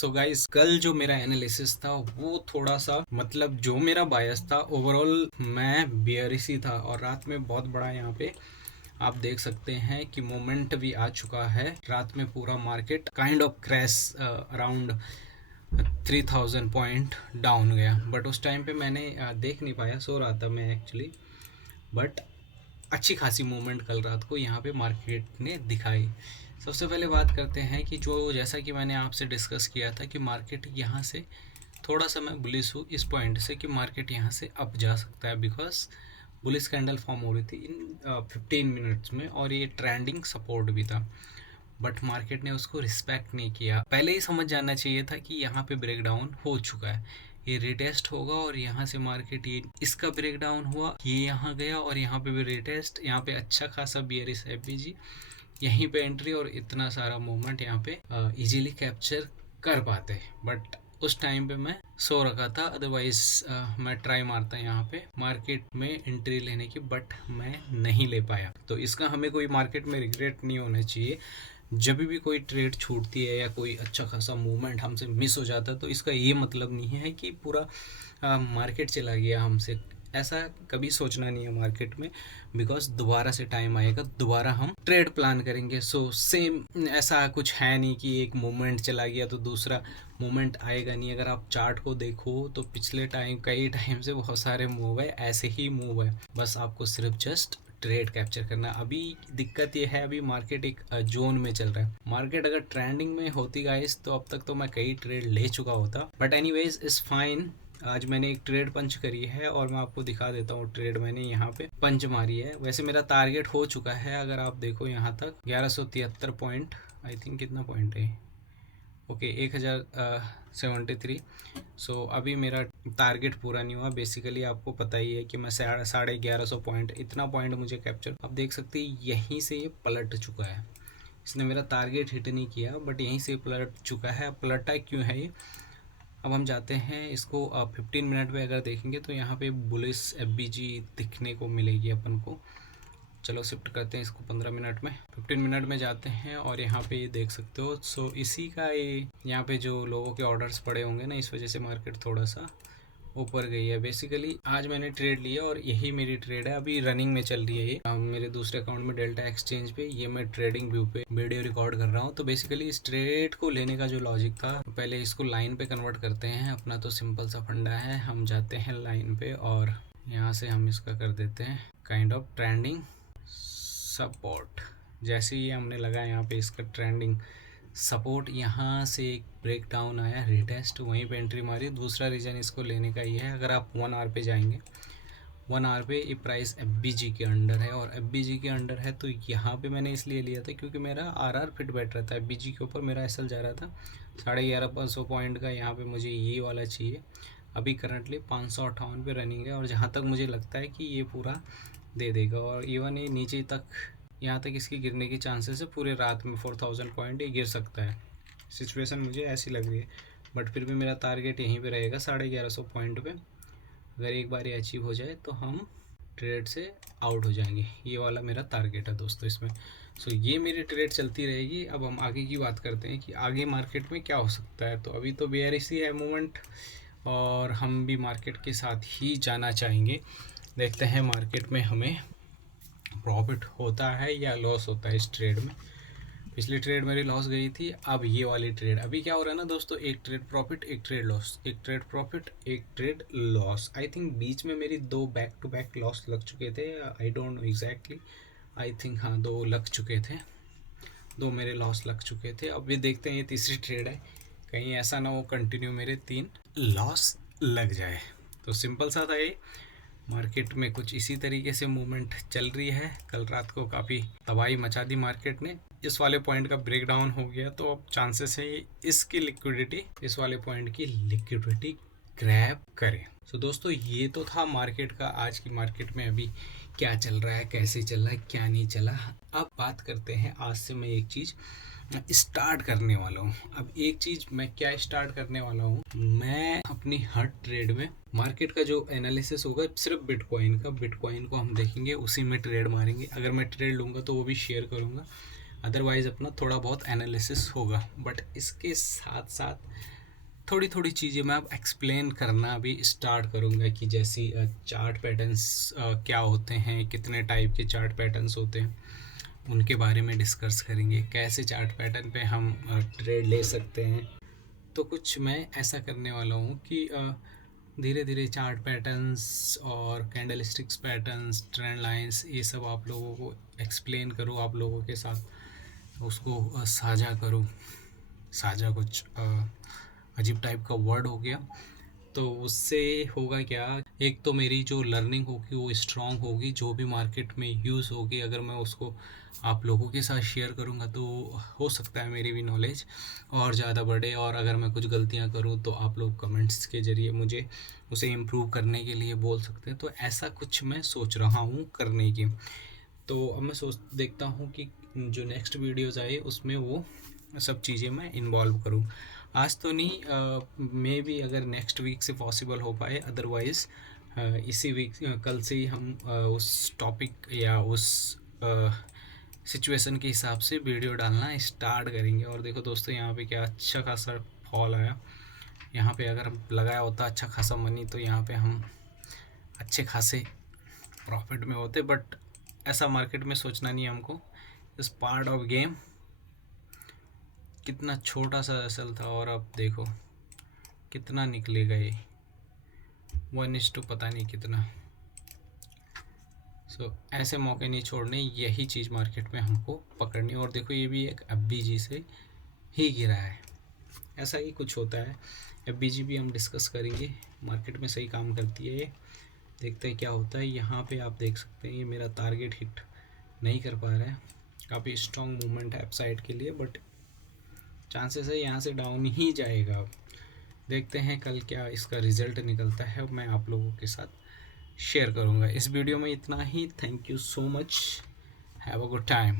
So guys, कल जो मेरा एनालिसिस था वो थोड़ा सा मतलब जो मेरा बायस था ओवरऑल मैं बियरिश ही था। और रात में बहुत बड़ा यहाँ पे आप देख सकते हैं कि मोमेंट भी आ चुका है। रात में पूरा market kind of crash around 3000 point down गया। बट उस टाइम पे मैंने देख नहीं पाया, सो रहा था मैं एक्चुअली। बट अच्छी खासी मूवमेंट कल रात को यहाँ पे मार्केट ने दिखाई। सबसे पहले बात करते हैं कि जो जैसा कि मैंने आपसे डिस्कस किया था कि मार्केट यहाँ से थोड़ा सा मैं बुलिश हूँ इस पॉइंट से कि मार्केट यहाँ से अप जा सकता है, बिकॉज बुलिश कैंडल फॉर्म हो रही थी इन 15 मिनट्स में और ये ट्रेंडिंग सपोर्ट भी था। बट मार्केट ने उसको रिस्पेक्ट नहीं किया। पहले ही समझ जाना चाहिए था कि यहाँ पे ब्रेकडाउन हो चुका है, ये रिटेस्ट होगा और यहाँ से मार्केट ये इसका ब्रेकडाउन हुआ, ये यहाँ गया और यहाँ पे भी रिटेस्ट, यहाँ पे अच्छा खासा बियरिश एफबीजी, यहीं पे एंट्री और इतना सारा मूवमेंट यहाँ पे इजीली कैप्चर कर पाते। बट उस टाइम पे मैं सो रखा था, अदरवाइज मैं ट्राई मारता यहाँ पे मार्केट में एंट्री लेने की, बट मैं नहीं ले पाया। तो इसका हमें कोई मार्केट में रिग्रेट नहीं होना चाहिए। जब भी कोई ट्रेड छूटती है या कोई अच्छा खासा मूवमेंट हमसे मिस हो जाता है तो इसका ये मतलब नहीं है कि पूरा मार्केट चला गया हमसे। ऐसा कभी सोचना नहीं है मार्केट में, बिकॉज दोबारा से टाइम आएगा, दोबारा हम ट्रेड प्लान करेंगे। सो सेम ऐसा कुछ है नहीं कि एक मोमेंट चला गया तो दूसरा मोमेंट आएगा नहीं। अगर आप चार्ट को देखो तो पिछले कई टाइम से बहुत सारे मूव है, ऐसे ही मूव है, बस आपको सिर्फ जस्ट ट्रेड कैप्चर करना। अभी दिक्कत ये है, अभी मार्केट एक जोन में चल रहा है। मार्केट अगर ट्रेंडिंग में होती गाइस तो अब तक तो मैं कई ट्रेड ले चुका होता, बट एनीवेज इज फाइन। आज मैंने एक ट्रेड पंच करी है और मैं आपको दिखा देता हूँ ट्रेड मैंने यहाँ पे पंच मारी है। वैसे मेरा टारगेट हो चुका है, अगर आप देखो यहाँ तक 1173 पॉइंट, आई थिंक कितना पॉइंट है, ओके 1073। सो अभी मेरा टारगेट पूरा नहीं हुआ। बेसिकली आपको पता ही है कि मैं 1150 पॉइंट, इतना पॉइंट मुझे कैप्चर, अब देख सकते हैं यहीं से ये पलट चुका है। इसने मेरा टारगेट हिट नहीं किया बट यहीं से पलट चुका है। पलटा क्यों है ये, अब हम जाते हैं इसको 15 मिनट पे अगर देखेंगे तो यहाँ पे बुलिश एफबीजी दिखने को मिलेगी अपन को। चलो शिफ्ट करते हैं इसको 15 मिनट में, 15 मिनट में जाते हैं और यहाँ पे ये देख सकते हो। सो इसी का ये यहाँ पे जो लोगों के ऑर्डर्स पड़े होंगे ना, इस वजह से मार्केट थोड़ा सा ऊपर गई है। बेसिकली आज मैंने ट्रेड लिया और यही मेरी ट्रेड है, अभी रनिंग में चल रही है ये मेरे दूसरे अकाउंट में डेल्टा एक्सचेंज पे। ये मैं ट्रेडिंग व्यू पे वीडियो रिकॉर्ड कर रहा हूँ। तो बेसिकली इस ट्रेड को लेने का जो लॉजिक था, पहले इसको लाइन पे कन्वर्ट करते हैं। अपना तो सिंपल सा फंडा है, हम जाते हैं लाइन पे और यहाँ से हम इसका कर देते हैं काइंड ऑफ ट्रेंडिंग सपोर्ट। जैसे ही हमने लगा यहाँ पे इसका ट्रेंडिंग सपोर्ट, यहाँ से एक ब्रेक डाउन आया, रिटेस्ट, वहीं पे एंट्री मारी। दूसरा रीज़न इसको लेने का ये है, अगर आप 1 आवर पे जाएंगे, 1 आवर पे ये प्राइस एफबीजी के अंडर है और एफबीजी के अंडर है तो यहाँ पे मैंने इसलिए लिया था क्योंकि मेरा आरआर फिट बैठ रहा था। एफबीजी के ऊपर मेरा एसएल जा रहा था 11,500 पॉइंट का, यहाँ पे मुझे ये वाला चाहिए। अभी करंटली 558 पे रनिंग है और जहाँ तक मुझे लगता है कि ये पूरा दे देगा और इवन ये नीचे तक, यहाँ तक इसकी गिरने की चांसेस है। पूरे रात में 4000 पॉइंट ये गिर सकता है, सिचुएशन मुझे ऐसी लग रही है। बट फिर भी मेरा टारगेट यहीं पे रहेगा 1150 पॉइंट पे। अगर एक बार ये अचीव हो जाए तो हम ट्रेड से आउट हो जाएंगे, ये वाला मेरा टारगेट है दोस्तों इसमें। सो ये मेरी ट्रेड चलती रहेगी। अब हम आगे की बात करते हैं कि आगे मार्केट में क्या हो सकता है। तो अभी तो बेयरिश ही है मूवमेंट और हम भी मार्केट के साथ ही जाना चाहेंगे। देखते हैं मार्केट में हमें प्रॉफिट होता है या लॉस होता है इस ट्रेड में। पिछली ट्रेड मेरी लॉस गई थी, अब ये वाली ट्रेड, अभी क्या हो रहा है ना दोस्तों, एक ट्रेड प्रॉफिट एक ट्रेड लॉस, एक ट्रेड प्रॉफिट एक ट्रेड लॉस। आई थिंक बीच में मेरी 2 बैक टू बैक लॉस लग चुके थे, I don't know exactly, I think हाँ 2 लग चुके थे, 2 मेरे लॉस लग चुके थे। अब भी देखते हैं ये तीसरी ट्रेड है, कहीं ऐसा ना हो कंटिन्यू मेरे 3 लॉस लग जाए। तो सिंपल सा था ये। मार्केट में कुछ इसी तरीके से मूवमेंट चल रही है। कल रात को काफ़ी तबाही मचा दी मार्केट ने, इस वाले पॉइंट का ब्रेक डाउन हो गया तो अब चांसेस है इसकी लिक्विडिटी, इस वाले पॉइंट की लिक्विडिटी ग्रैब करें। तो दोस्तों ये तो था मार्केट का, आज की मार्केट में अभी क्या चल रहा है, कैसे चल रहा है, क्या नहीं चला। अब बात करते हैं, आज से मैं एक चीज़ स्टार्ट करने वाला हूँ। अब एक चीज़ मैं क्या स्टार्ट करने वाला हूँ, मैं अपनी हर ट्रेड में मार्केट का जो एनालिसिस होगा सिर्फ बिटकॉइन का, बिटकॉइन को हम देखेंगे, उसी में ट्रेड मारेंगे। अगर मैं ट्रेड लूँगा तो वो भी शेयर करूँगा, अदरवाइज़ अपना थोड़ा बहुत एनालिसिस होगा। बट इसके साथ साथ थोड़ी थोड़ी चीज़ें मैं अब एक्सप्लेन करना भी स्टार्ट करूँगा कि जैसी चार्ट पैटर्न्स क्या होते हैं, कितने टाइप के चार्ट पैटर्न्स होते हैं, उनके बारे में डिस्कस करेंगे, कैसे चार्ट पैटर्न पे हम ट्रेड ले सकते हैं। तो कुछ मैं ऐसा करने वाला हूँ कि धीरे धीरे चार्ट पैटर्न्स और कैंडलस्टिक्स पैटर्न्स, ट्रेंड लाइंस, ये सब आप लोगों को एक्सप्लेन करूँ, आप लोगों के साथ उसको साझा करूँ। साझा कुछ अजीब टाइप का वर्ड हो गया। तो उससे होगा क्या, एक तो मेरी जो लर्निंग होगी वो स्ट्रांग होगी, जो भी मार्केट में यूज़ होगी अगर मैं उसको आप लोगों के साथ शेयर करूँगा तो हो सकता है मेरी भी नॉलेज और ज़्यादा बढ़े। और अगर मैं कुछ गलतियाँ करूँ तो आप लोग कमेंट्स के ज़रिए मुझे उसे इम्प्रूव करने के लिए बोल सकते हैं। तो ऐसा कुछ मैं सोच रहा हूँ करने की। तो अब मैं देखता हूँ कि जो नेक्स्ट वीडियोज़ आए उसमें वो सब चीज़ें मैं इन्वॉल्व करूँ। आज तो नहीं, मे बी अगर नेक्स्ट वीक से पॉसिबल हो पाए, अदरवाइज़ इसी वीक कल से ही हम उस टॉपिक या उस सिचुएशन के हिसाब से वीडियो डालना स्टार्ट करेंगे। और देखो दोस्तों, यहाँ पे क्या अच्छा खासा फॉल आया। यहाँ पे अगर हम लगाया होता अच्छा खासा मनी तो यहाँ पे हम अच्छे खासे प्रॉफिट में होते। बट ऐसा मार्केट में सोचना नहीं हमको, इस पार्ट ऑफ गेम। कितना छोटा सा असल था और अब देखो कितना निकलेगा ये, 1:2 पता नहीं कितना। ऐसे मौके नहीं छोड़ने, यही चीज़ मार्केट में हमको पकड़नी। और देखो ये भी एक FBG से ही गिरा है, ऐसा ही कुछ होता है। FBG भी हम डिस्कस करेंगे, मार्केट में सही काम करती है ये। देखते हैं क्या होता है। यहाँ पे आप देख सकते हैं ये मेरा टारगेट हिट नहीं कर पा रहा है। काफ़ी स्ट्रॉन्ग मूवमेंट है अपसाइड के लिए, बट चांसेस है यहाँ से डाउन ही जाएगा। अब देखते हैं कल क्या इसका रिज़ल्ट निकलता है, मैं आप लोगों के साथ शेयर करूँगा। इस वीडियो में इतना ही। Thank you so much, have a good time.